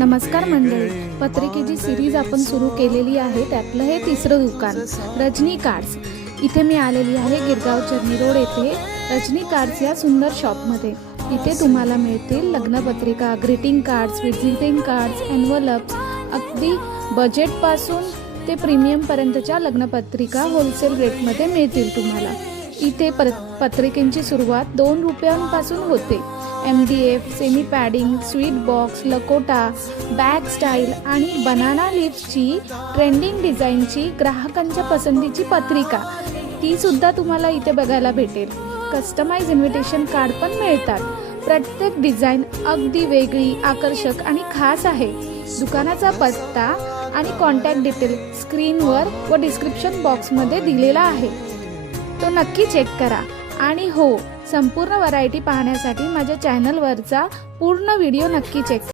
नमस्कार मंडळी. पत्रिकेची सिरीज आपण सुरू केलेली आहे. त्यातलं हे तिसरं दुकान रजनी कार्ड्स इथे मी आलेली आहे गिरगाव चरणी रोड येथे. रजनी कार्ड्स या सुंदर शॉपमध्ये इथे तुम्हाला मिळतील लग्नपत्रिका greeting cards visiting cards envelopes अगदी बजेटपासून ते प्रीमियमपर्यंतच्या लग्नपत्रिका होलसेल रेटमध्ये मिळतील तुम्हाला. इथे पर पत्रिकेंची सुरुवात दोन रुपयांपासून होते. M D F semi padding sweet box Lakota bag style आणि बनाना लिप्सची ट्रेंडिंग डिझाईनची ग्राहकांच्या पसंतीची पत्रिका. ती सुद्धा तुम्हाला इथे बघायला भेटेल. कस्टमाइज इन्व्हिटेशन कार्ड पण मिळतात. प्रत्येक डिझाईन अगदी वेगळी आकर्षक आणि खास आहे. दुकानाचा पत्ता आणि कॉन्टॅक्ट डिटेल स्क्रीनवर व डिस्क्रिप्शन बॉक्समध्ये दिलेला आहे. तो नक्की चेक करा. आणि हो संपूर्ण व्हरायटी पाहण्यासाठी माझ्या चॅनलवरचा पूर्ण व्हिडिओ नक्की चेक